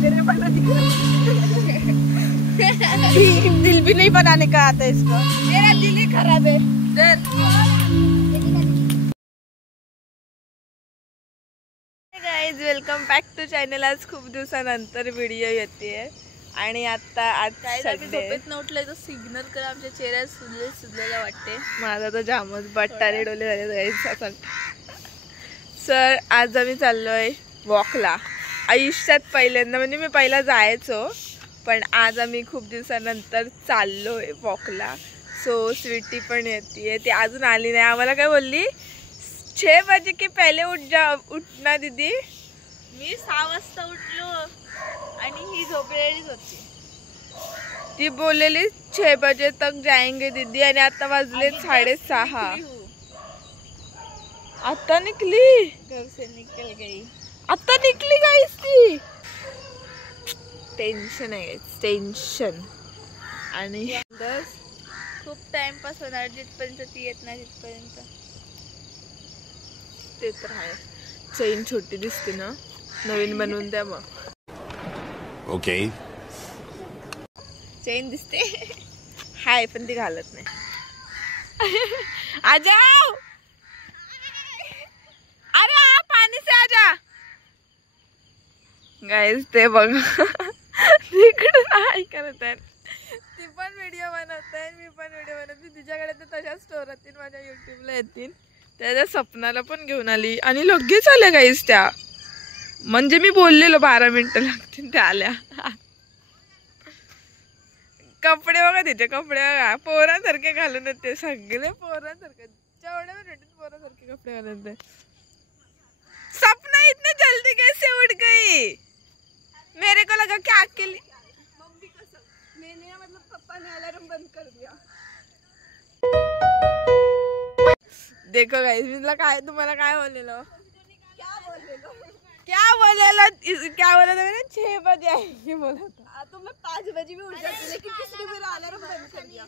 वगैरह बना दिख रहा दिल भी नहीं बनाने का आता इसको। मेरा दिल ही खराब है। Guys welcome back to channel. आज खूप दिवसानंतर व्हिडिओ येते आणि आता आज झोपेत उठले तो सिग्नल कर आमच्या चेहऱ्यात सुजलेला वाटते। माझा तर जामच बट्टारे डोले झाले। सर आज आम्ही चाललोय वॉकला। आयुष्यात पहिल्यांदा, म्हणजे मी पहिला जायचो पण आज आम्ही खूप दिवसानंतर चाललोय वॉकला। सो स्वीटी पण येते, ती अजून आली नाही। आम्हाला काय बोलली 6 बजे के पहले उठना दीदी। मी 6 वाजता उठलो आणि ही झोपलेलीच होती। ती बोललेली 6 बजे तक जाएंगे दीदी आणि आता वाजले 6:30। आता निकली, घर से निकल गई, आता निकली गाइस ती। टेन्शन आहे, टेन्शन। आणि खूप टाइमपास होणार जिथपर्यंत ती येत नाही तिथपर्यंत। ते तर आहे। चेन छोटी दिसते ना, नवीन बनवून द्या मग। ओके चेन दिसते हाय पण ती घालत नाही। आ जाओ, अरे आ पानी से आ जा। गाइस ते बघा तिकडे नाही करत आहे। ती पण व्हिडिओ बनवत आहे, मी पण व्हिडिओ बनवते। तिच्याकडे तर तशाच स्टोर असतील, माझ्या युट्यूबला येतील। त्याच्या सपनाला पण घेऊन आली आणि लगेच आल्या गाईस त्या। म्हणजे मी बोललेलो 12 मिनिटं लागतील, त्या आल्या। कपडे बघा तिचे, कपडे बघा पोरांसारखे घालून येते, सगळे पोरांसारखे। जेवढे पण पोरांसारखे कपडे घालून येते। सपना इतने जल्दी कैसे उठ गई? मेरे को लगा कि अकेली मम्मी कसम मैंने मतलब पापा ने अलार्म बंद कर दिया। देखो गाइस, मी काय तुम्हाला काय बोललेलो, क्या बोला था मैंने 6 बजे आएंगे बोला था। तो मैं 5 बजे भी उठ जाती, लेकिन किसी ने मेरा अलार्म बंद कर दिया।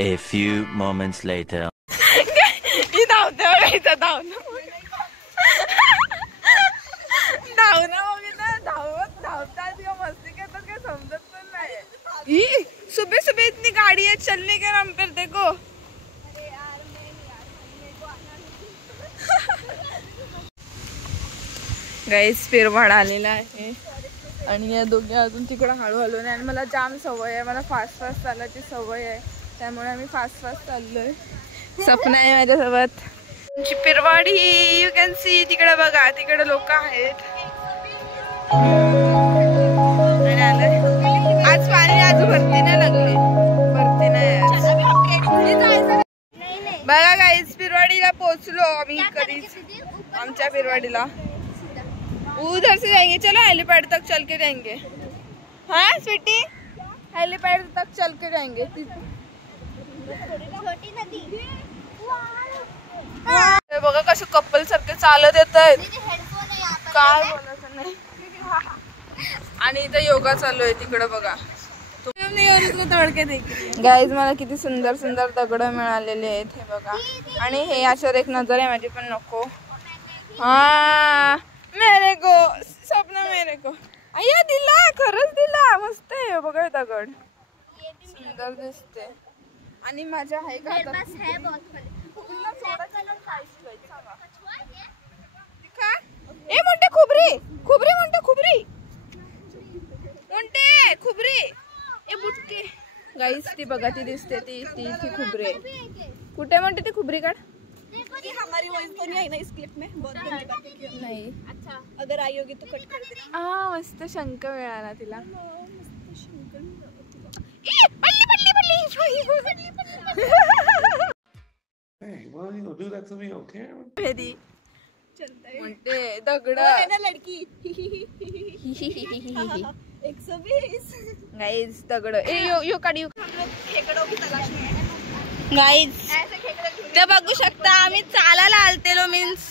A few moments later. सुबह सुबह इतनी गाड़ी है, चलने के नाम पर देखो। गाइस पेरवाड आलेला आहे आणि या दोघे अजून तिकडे हळूहळू नाही। आणि मला जाम सवय आहे, मला फास्ट फास्ट चालायची सवय आहे, त्यामुळे आम्ही फास्ट फास्ट चाललोय। सपना आहे माझ्यासोबत। पिरवाडी यू कॅन सी, तिकडे बघा, तिकडे लोक आहेत। आज पाणी अजून भरती नाही लागली, भरती नाही बघा गाईस। पिरवाडीला पोहोचलो आम्ही कधीच, आमच्या पिरवाडीला। उधर से जाएंगे, चलो हेलीपैड तक चल के जाएंगे। हाँ स्वीटी, हेलीपैड तक चल के जाएंगे। छोटी नदी बघा कसे कपल सारखे चालत येत आहेत, काय बोलायचं नाही। आणि इथं योगा चालू आहे तिकडे बघा। गाईज मला किती सुंदर सुंदर दगड मिळालेले आहेत हे बघा। आणि हे याच्यावर एक नजर आहे माझी, पण नको। हा मेरे को सपना, मेरे को अय्या दिला, खरंच दिला, मस्त आहे बघा दगड, सुंदर दिसते। आणि माझ्या आहे का ए मोठे खुबरी, खुबरी मोठे खुबरी, मोठे खुबरी, ए बुटके। गाईस ती बघा, ती दिसते, ती खुबरी कुठे म्हणते ती खुबरी काढ। हमारी वॉइस तो नहीं आई ना इस क्लिप में, बहुत गंदी बातें की नहीं। अच्छा अगर आई होगी तो कट कर देना. हा मस्त शंख मिळाला तिला. म्हणते दगड लडकी 120 गाईज दगड यो काढ यू गाईज ते बघू शकता आम्ही चालायला आलतेलो मीन्स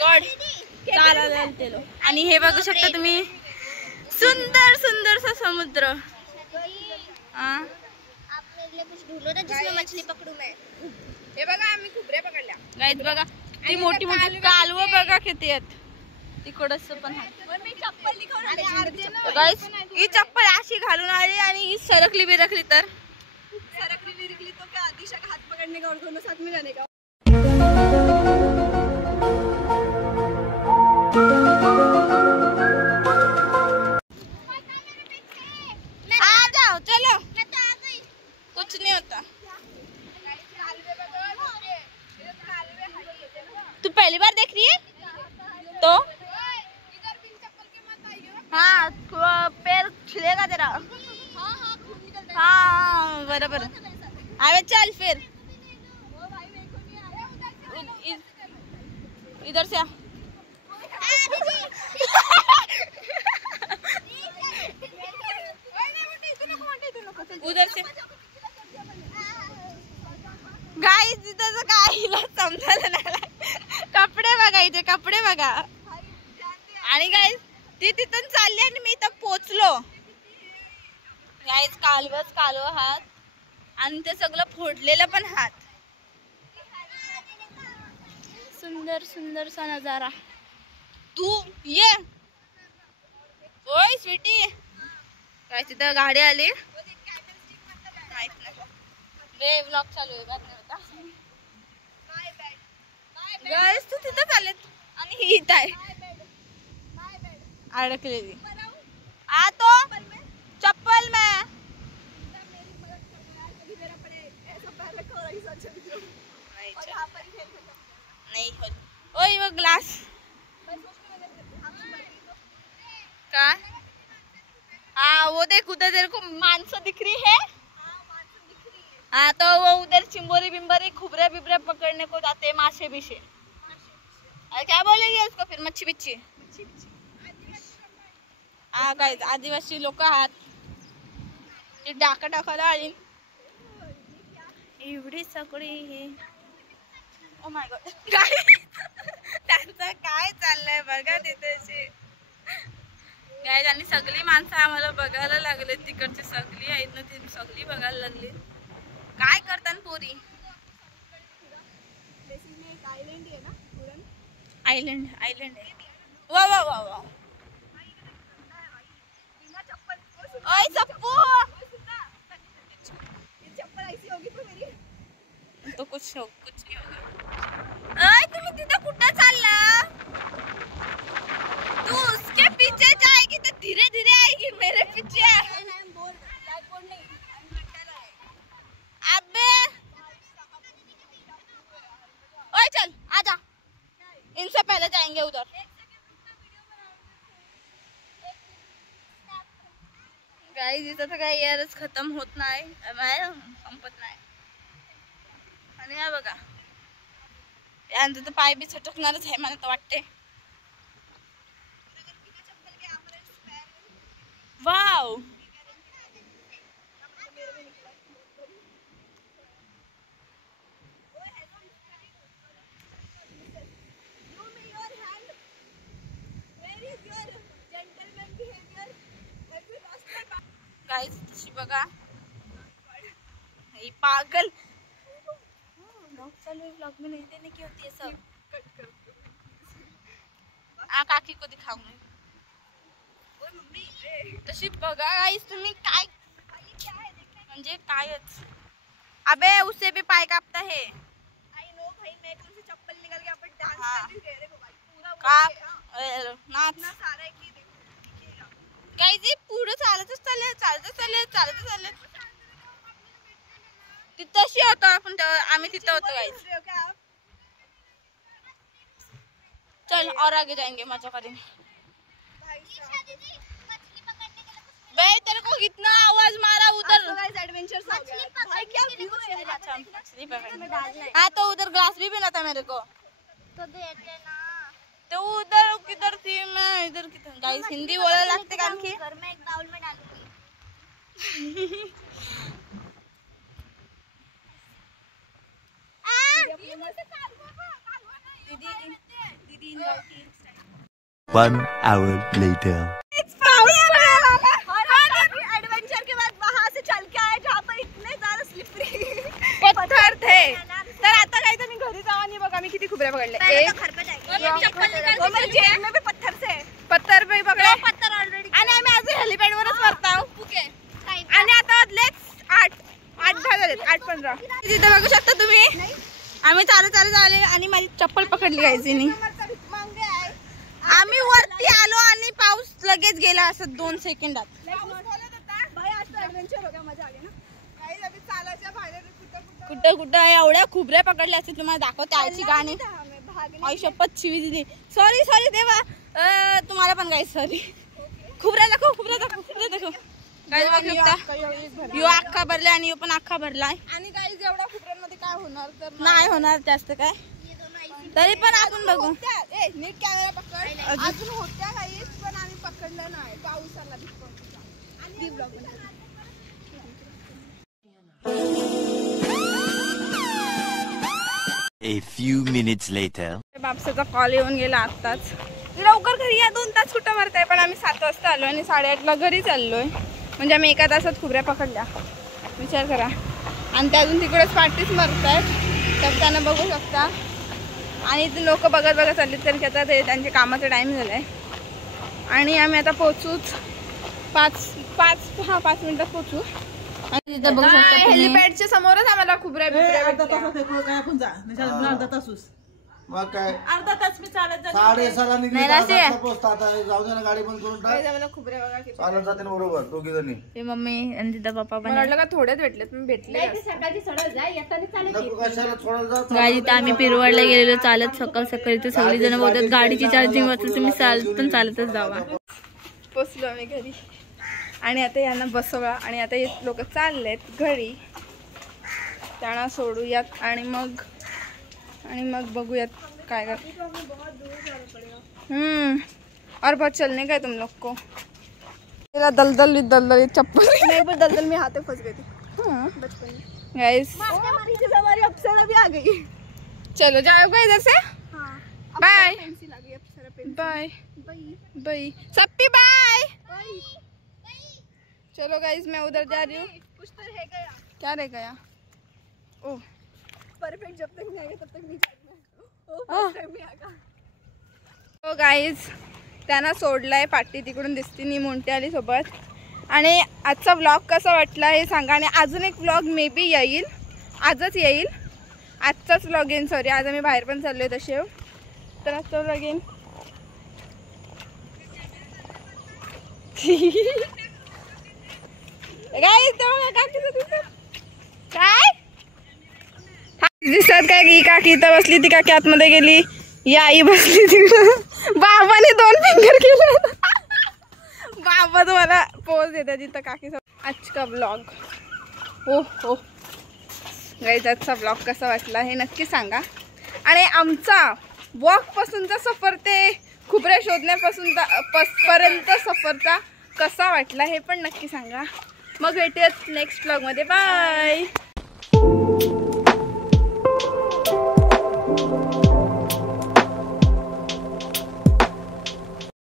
गॉड चालायला आलतेलो आणि हे बघू शकता तुम्ही सुंदर सुंदरसा समुद्र. मछली पकडू मैं. हे बघा आम्ही खुबऱ्या पकडल्या. गाईज बघा ती मोठी मोठी कालवं बघा किती आहेत तिकडच पण. गाईज ही चप्पल अशी घालून आली आणि ही सरकली बिरकली तर तो क्या दिशा का हाथ पकड़ने का और दोनों साथ में जाने का. आ जाओ चलो कुछ नहीं होता. तू पहली बार देख रही है तो हाँ पैर छिलेगा तेरा. हाँ बराबर. अबे चल फिर इधर से उधर से. गाईज इथं काहीला समजायला नाही. कपडे बघायचे कपडे बघा. आणि गाईज ती तिथून चालली आणि मी इथं पोचलो. गाईज कालव हात आणि ते सगळं फोडलेलं पण हात. सुंदर सुंदरसा नजारा. तू ये ओय स्वीटी. काय तिथं गाडी आली माहित नाही. व्लॉग चालू आहे होता. गाईज तू तिथं चालेल आणि ही इथं आहे अडकलेली. आ तो चप्पल में नहीं ओए वो ग्लास का. हाँ वो देख उधर तेरे को मांस दिख रही है. हाँ तो वो उधर चिंबोरी बिम्बोरी खुबरे बिबरे पकड़ने को जाते हैं माशे बिशे. अरे क्या बोलेगी उसको फिर मच्छी बिच्छी. हा काय आदिवासी लोक आहात ते डाका टाकायला आली एवढी सगळी हे. ओ माय गॉड काय त्यांचं काय चाललंय बघा तिथे. काय आणि सगळी माणसं आम्हाला बघायला लागले. तिकडची सगळी आहेत ना ती सगळी बघायला लागली. काय करतात पोरी. आयलंड आहे. वा वा वा वा. ओए चप्पू चप्पल ऐसी होगी तो मेरी तो कुछ नहीं होगा. ओए तुम्ही तिथे कुठं चालला. तू उसके पीछे जाएगी तो धीरे धीरे आएगी मेरे पीछे. अबे ओए चल आजा इनसे पहले जाएंगे उधर. गाईज इथं तर काही एअरच खतम होत नाही संपत नाही. आणि हा बघा यांचं तर पाय बी छटकणारच आहे मला तर वाटते. वाव गाइस तशी बघा ही पागल ब्लॉग चालू है. ब्लॉग में नहीं देने की होती है सब. काकी को दिखाऊंगी तशी बघा गाइस तुम्ही काय म्हणजे कायच. अबे उससे भी पाय कापता है. आई नो भाई मैं कौन सी चप्पल निकाल के अपन डांस कर रही है भाई पूरा का नाच ना सारा है की देखो गाइस ये पुढे चालतच चालले ती तशी होतो आपण आम्ही तिथं होतो गाइस. चल और आगे जाएंगे, मजा करेंगे। बे तेरे को कितना आवाज मारा उधर। एडवेंचर भाई क्या व्यू है। अच्छा मछली पकड़ने। हाँ तो उधर ग्लास भी मिला था मेरे को, तो दे देना। तो उधर किधर थी, मैं इधर किधर। गाइस हिंदी बोलने लगते काम की। घर में एक बाउल में डालूंगी। One hour later. एडवेंचर के बाद वहाँ से चल के आए जहाँ पर इतने ज्यादा स्लिपरी पत्थर थे। तर आता काय तर मी घरी जाऊ आणि बघा मी किती खुबऱ्या पकडले। एक घर पे जाएंगे। वो मेरे जेब में भी पत्थर से पत्थर पे पकडले पत्थर ऑलरेडी। आणि आम्ही आज हेलिपॅड वरच करतो। आणि आता लेट्स 8:10 झालेत, 8:15। तिथे बघू शकता तुम्ही, आम्ही चालू झाले आणि माझी चप्पल पकडली गायजीनी। आम्ही वरती आलो आणि पाऊस लगेच गेला असं 2 सेकंदात। भाई आज तो एडवेंचर हो गया, मजा आ गया ना। गाइस अभी चालाच्या बाहेर कुठं कुठं एवढ्या खुबऱ्या पकडल्या असते तुम्हाला दाखवते आईची गाणी। आई शपथ शिवी दिली। सॉरी देवा, तुम्हाला पण गाइस सॉरी। खुबऱ्या दाखव गाइस बघू शकता, यो अख्खा भरला आणि यो पण अख्खा भरलाय। आणि गाइस एवढ्या खुबऱ्यांमध्ये काय होणार तर नाही होणार जास्त काय, तरी पण आपण बघू। ए नीट कॅमेरा पकड। अजून होत्या गाइस पण आम्ही पकडलं नाही, पाऊस आला आणि blog A few minutes later. बापसाचा कॉल येऊन गेला आत्ताच, लवकर घरी या, 2 तास कुठं मारताय। पण आम्ही 7 वाजता आलो आणि 8:30ला घरी चाललोय, म्हणजे आम्ही 1 तासात खुबऱ्या पकडल्या, विचार करा। आणि त्या अजून तिकडेच पार्टीच मारतायत, तर त्यांना बघू शकता। आणि ते लोक बघत चालले तर की आता ते त्यांच्या कामाचा टाइम झालाय आणि आम्ही आता पोहोचूच 5 मिनिटात पोहोचू। आणि तिथं बघू शकता हेलिपॅडच्या समोरच आम्हाला खुबऱ्या मग काय अर्धा तास मी चालत जाते। 6:30 निघली, नाही राहते। पोहोचता आता जाऊ दे ना, गाडी बंद करून टाक, मला खुबऱ्या बघा किती चालत जाते ना बरोबर दोघी जणी। ते मम्मी आणि तिथं पप्पा पण मला वाटलं का थोडेच भेटले, पण भेटले नको कशाला सोडायला जात. गाडी तर आम्ही पिरवडला गेलेलो चालत, सकाळी तर सगळी जण बोलतात गाडीची चार्जिंग वाचली, तुम्ही चालतच जावा। पोचलो आम्ही घरी आणि आता यांना बसवा आणि आता हे लोक चाललेत घरी, त्यांना सोडूयात आणि मग बघूयात काय कर। और बहुत चलने का है तुम लोग को। तेरा दलदल चप्पल नहीं, पर दलदल में हाथे फंस गई थी बचपन में। गाइस हमारी अप्सरा भी आ गई। चलो जाओगे इधर से, बाय पेंसिल आ गई, Apsara pencil. Bye bye bye सप्पी बाय। बाय। चलो गाइस मैं उधर जा रही हूँ। कुछ तो रह गया, क्या रह गया? ओह परफेक्ट जब तक नहीं आएगा तब तक नहीं जाना। फर्स्ट टाइम में आएगा। तो गाईज त्यांना सोडलाय, पाठी तिकडून दिसती नी मोंटी आली सोबत। आणि आजचा व्लॉग कसा वाटला हे सांगा। आणि अजून एक व्लॉग मे बी येईल, आजच येईल, आजचाच व्लॉग येईन। सॉरी आज आम्ही बाहेर पण चाललोय तसे, तर आजचा व्लॉग येईन। काय दिसत काय की काकी इथं बसली, ती काकी आतमध्ये गेली, या आई बसली तिकडं, बाबाने 2 फिंगर केले। बाबा तुम्हाला पोज देतात तिथं काकी सोबत। आजचा ब्लॉग हो गाईज, आजचा ब्लॉग कसा वाटला हे नक्की सांगा। आणि आमचा वॉक पासूनचा सफर ते खुबऱ्या शोधण्यापासून पर्यंत सफरचा कसा वाटला हे पण नक्की सांगा। मग भेटूयात नेक्स्ट ब्लॉग मध्ये, बाय।